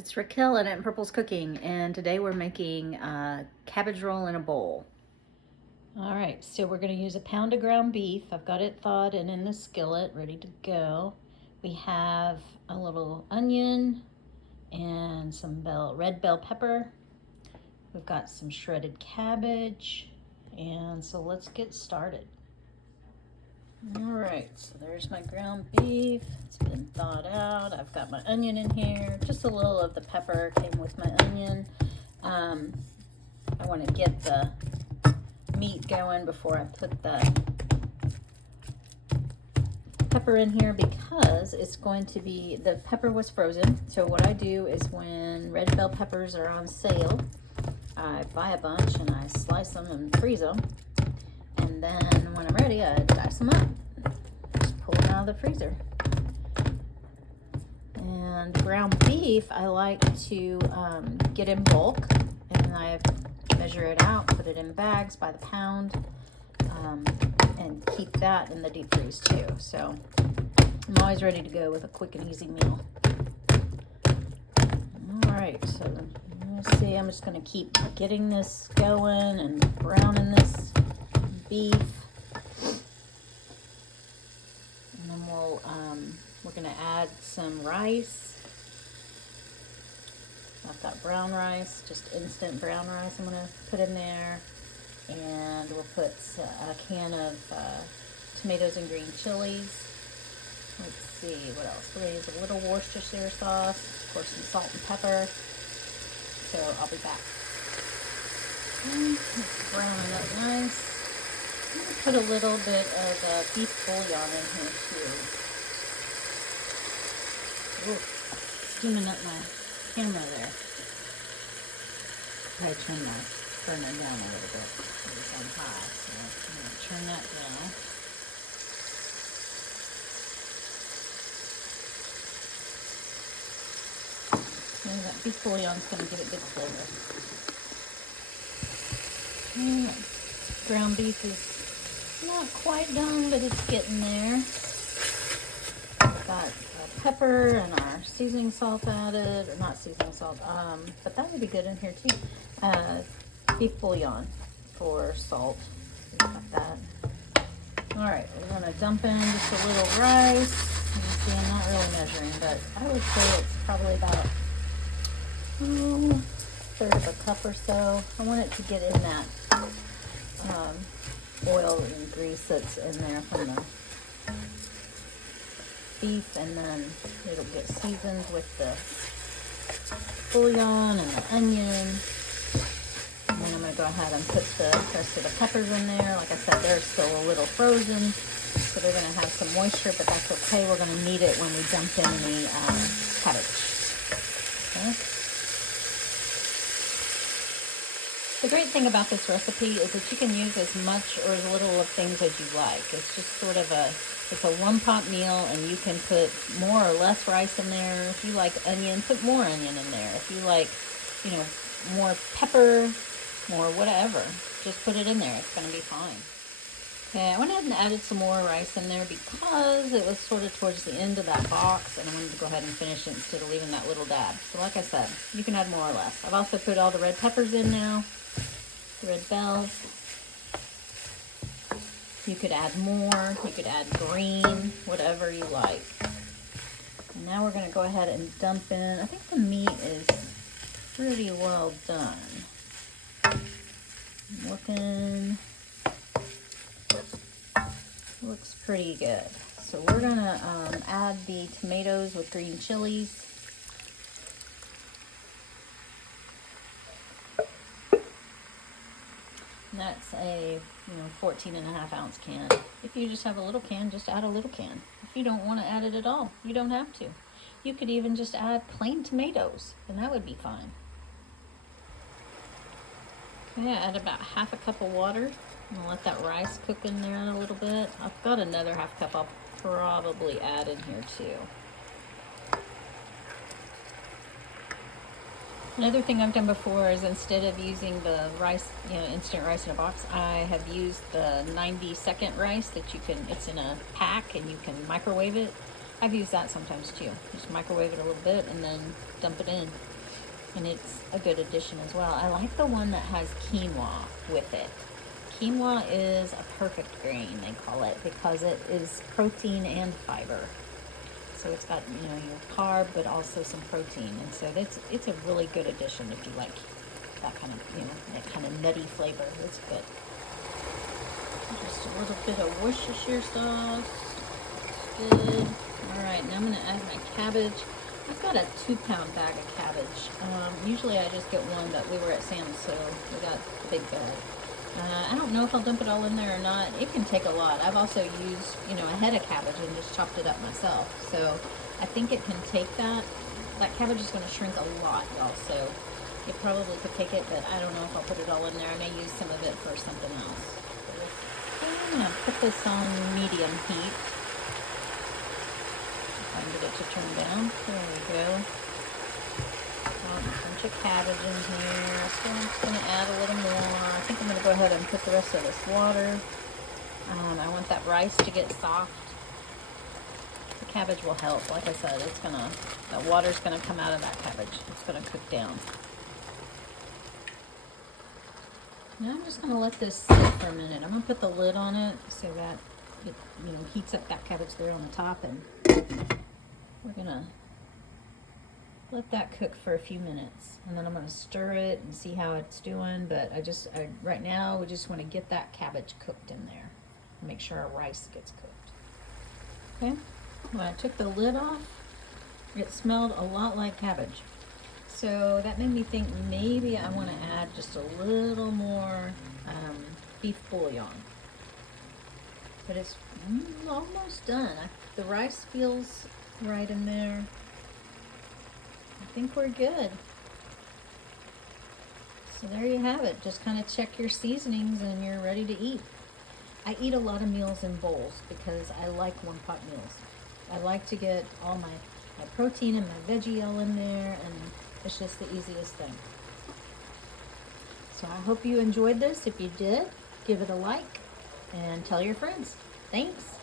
It's Raquel at Aunt Purple's Cooking, and today we're making a cabbage roll in a bowl. All right, so we're going to use a pound of ground beef. I've got it thawed and in the skillet, ready to go. We have a little onion and some red bell pepper. We've got some shredded cabbage, and so let's get started. All right, so there's my ground beef. It's been thawed out. I've got my onion in here. Just a little of the pepper came with my onion. I want to get the meat going before I put the pepper in here because it's going to be, the pepper was frozen. So what I do is when red bell peppers are on sale, I buy a bunch and I slice them and freeze them. And then when I'm ready, I dice them up. Just pull them out of the freezer. And ground beef, I like to get in bulk, and I measure it out, put it in bags by the pound, and keep that in the deep freeze too. So I'm always ready to go with a quick and easy meal. All right, so let's see. I'm just going to keep getting this going and browning this beef, and then we're going to add some rice. I've got brown rice, just instant brown rice I'm going to put in there, and we'll put a can of tomatoes and green chilies. Let's see what else. We're going to use a little Worcestershire sauce, of course some salt and pepper. So I'll be back. Brown it up nice. I'm going to put a little bit of beef bouillon in here too. Ooh, steaming up my camera there. I turn the burner down a little bit. It was on high, so I'm going to turn that down. And that beef bouillon's going to give it good flavor. Ground beef is not quite done, but it's getting there. We've got pepper and our seasoning salt added, or not seasoning salt, but that would be good in here too. Beef bouillon for salt. Got that. All right, we're gonna dump in just a little rice. You can see I'm not really measuring, but I would say it's probably about a third of a cup or so. I want it to get in that oil and grease that's in there from the beef, and then it'll get seasoned with the bouillon and the onion. And then I'm going to go ahead and put the rest of the peppers in there. Like I said, they're still a little frozen, so they're going to have some moisture, but that's okay. We're going to need it when we dump in the cabbage. Okay. The great thing about this recipe is that you can use as much or as little of things as you like. It's just sort of it's a one-pot meal, and you can put more or less rice in there. If you like onion, put more onion in there. If you like, more pepper, more whatever, just put it in there. It's going to be fine. Okay, I went ahead and added some more rice in there because it was sort of towards the end of that box, and I wanted to go ahead and finish it instead of leaving that little dab. So like I said, you can add more or less. I've also put all the red peppers in now. Red bells. You could add more, you could add green, whatever you like. And now we're going to go ahead and dump in. I think the meat is pretty well done. Looking, looks pretty good. So we're going to add the tomatoes with green chilies. That's a 14.5 ounce can. If you just have a little can, just add a little can. If you don't want to add it at all, you don't have to. You could even just add plain tomatoes, and that would be fine. Okay, I add about half a cup of water and let that rice cook in there a little bit. I've got another half cup I'll probably add in here too. Another thing I've done before is instead of using the rice, instant rice in a box, I have used the 90-second rice that it's in a pack and you can microwave it. I've used that sometimes too. Just microwave it a little bit and then dump it in. and it's a good addition as well. I like the one that has quinoa with it. Quinoa is a perfect grain, they call it, because it is protein and fiber. So it's got, you know, your carb, but also some protein. And so it's a really good addition if you like that kind of, you know, that kind of nutty flavor. It's good. Just a little bit of Worcestershire sauce. It's good. All right, now I'm going to add my cabbage. I've got a 2-pound bag of cabbage. Usually I just get one, but we were at Sam's, so we got the big bag. I don't know if I'll dump it all in there or not. It can take a lot. I've also used, you know, a head of cabbage and just chopped it up myself. So I think it can take that. That cabbage is going to shrink a lot, y'all. So it probably could take it, but I don't know if I'll put it all in there. I may use some of it for something else. I'm going to put this on medium heat. If I can get it to turn down. There we go. A bunch of cabbage in here. So I'm just going to add a little more. I think I'm going to go ahead and put the rest of this water. I want that rice to get soft. The cabbage will help. Like I said, it's going to, that water's going to come out of that cabbage. It's going to cook down. Now I'm just going to let this sit for a minute. I'm going to put the lid on it so that it, you know, heats up that cabbage there on the top, and we're going to let that cook for a few minutes, and then I'm going to stir it and see how it's doing. But right now we just want to get that cabbage cooked in there. Make sure our rice gets cooked. Okay, when I took the lid off, it smelled a lot like cabbage. So that made me think maybe I want to add just a little more beef bouillon. But it's almost done. The rice feels right in there. I think we're good. So there you have it. Just kind of check your seasonings and you're ready to eat. I eat a lot of meals in bowls because I like one-pot meals. I like to get all my protein and my veggie all in there, and it's just the easiest thing. So I hope you enjoyed this. If you did, give it a like and tell your friends. Thanks.